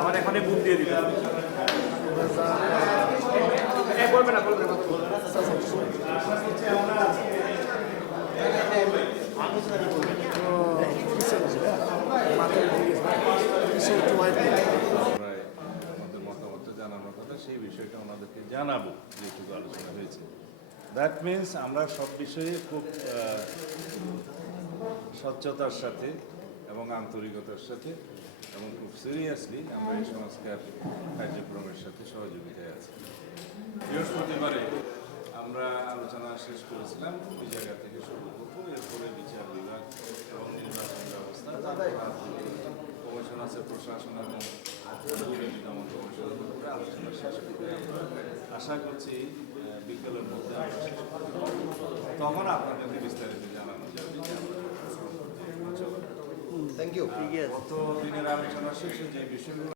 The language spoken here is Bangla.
আমার এখানে বুক দিয়ে দিতে বলবে না আমাদের মতামত জানানোর কথা, সেই বিষয়টা ওনাদেরকে জানাবো যেটুকু আলোচনা হয়েছে। দ্যাট মিনস আমরা সব বিষয়ে খুব স্বচ্ছতার সাথে এবং আন্তরিকতার সাথে এবং খুব সিরিয়াসলি আমরা এই সংস্কার কার্যক্রমের সাথে সহযোগিতায় আছি। বৃহস্পতিবারে আমরা আলোচনা শেষ করেছিলাম, ওই জায়গা থেকে শুরু করবো। এরপরে বিচার বিভাগ এবং নির্বাচন ব্যবস্থা, তারপর কমিশন আছে প্রশাসন এবং দমন কমিশনের উপরে আলোচনা শেষ করে আশা করছি বিকেলের মধ্যে আমরা শেষ করব। তখন আপনাদেরকে বিস্তারিত জানানো যাবে। Thank you. গত দিনের আলোচনা শেষে যে বিষয়গুলো